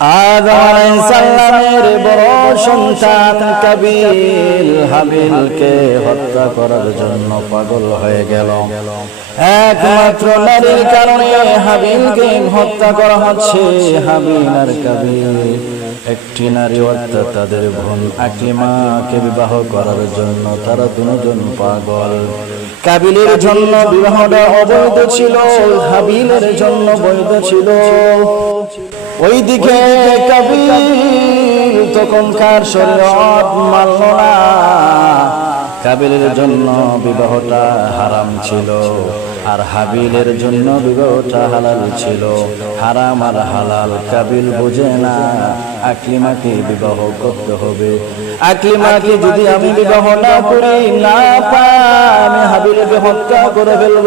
আদম আলাইহিসসালামের বড় সন্তান কাবিল হাবিলকে হত্যা করার জন্য পাগল হয়ে গেল। একমাত্র নারীর কারণে হাবিলকে হত্যা করা হচ্ছে হাবিল আর কাবিল। একটি নারী অর্থাৎ তাদের বোন বিবাহ করার জন্য, তারা দুজন পাগল। কাবিলের জন্য বিবাহটা অবৈধ ছিল, হাবিলের জন্য বৈধ ছিল। ওইদিকে কাবিল তখনকার শরীয়ত মানল না। কাবিলের জন্য বিবাহটা হারাম ছিল, আর হাবিলের জন্য বিবাহটা হালাল ছিল। হারাম আর হালাল কাবিল বোঝে না, আকলিমাকে বিবাহ করতে হবে। আকলিমাকে যদি আমি বিবাহ না করি, না পাই আমি হাবিলকে হত্যা করে ফেলব।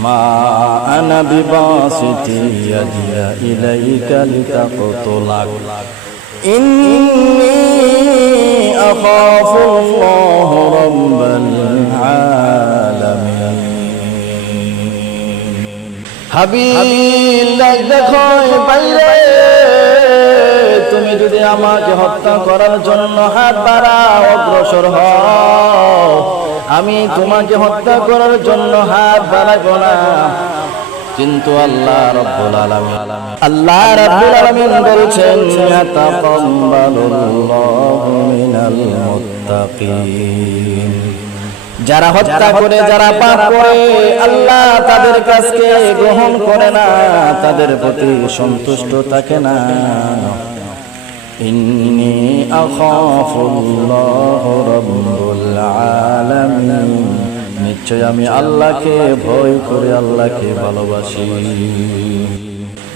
ما أنا بباسط يدي إليك لتقتلك إني أخاف الله رب العالمين হাবিল দেখো বাইরে তুমি যদি আমাকে হত্যা করার জন্য হাত বাড়াও অগ্রসর হও আমি তোমাকে হত্যা করার জন্য হাত বাড়াইব না। কিন্তু আল্লাহ রব্বুল আলামিন আল্লাহ রাব্বুল আলামিন বলছেন, ইয়াতাকাব্বালুল্লাহু মিনাল মুত্তাকিন। যারা হত্যা করে, যারা পাপ করে, আল্লাহ তাদের কাছকে গ্রহণ করে না, তাদের প্রতি সন্তুষ্ট থাকে না। ইন্নি আখাফুল্লাহ রাব্বুল আলামিন। নিশ্চয় আমি আল্লাহকে ভয় করে আল্লাহকে ভালোবাসি।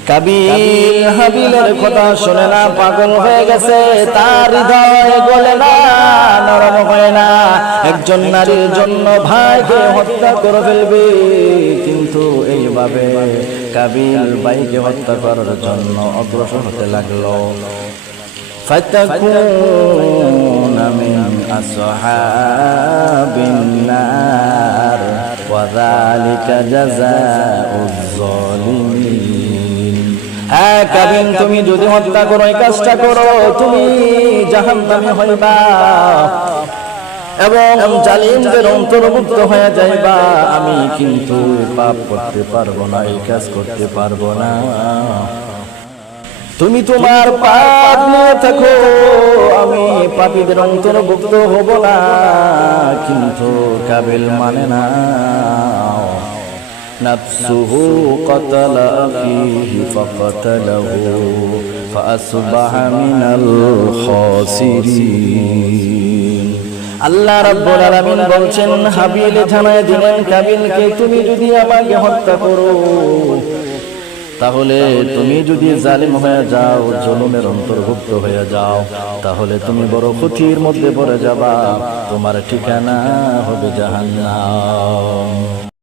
কাবিল হাবিলের কথা শুনে না পাগল হয়ে গেছে, তার হৃদয় গলে না, নরম হয় না। একজন নারীর জন্য ভাইকে হত্যা করে ফেলবে, কিন্তু এইভাবে কাবিল ভাইকে হত্যা করার জন্য অগ্রসর হতে লাগল। فتكون من أصحاب النار وذلك جزاء الظالمين হ্যাঁ কাবিন তুমি যদি হত্যা করো এই কাজটা করো তুমি জাহান্নামী হইবা এবং জালিমদের অন্তর্ভুক্ত হয়ে যাইবা আমি কিন্তু পাপ করতে পারবো না এই কাজ করতে পারবো না তুমি তোমার পাপ নিয়ে থাকো আমি পাপীদের অন্তর্ভুক্ত হব না কিন্তু কাবিল মানে না নাফসুহু قتل أخيه فقتله فأصبح من الخاسرين আল্লাহ রাব্বুল আলামিন বলছেন হাবিল জানায় দিলেন কাবিলকে তুমি যদি আমাকে হত্যা করো তাহলে তুমি যদি জালিম হয়ে যাও জলমের অন্তর্ভুক্ত হয়ে যাও তাহলে তুমি বড় ক্ষতির মধ্যে পড়ে যাবা তোমার ঠিকানা হবে জাহান্নাম।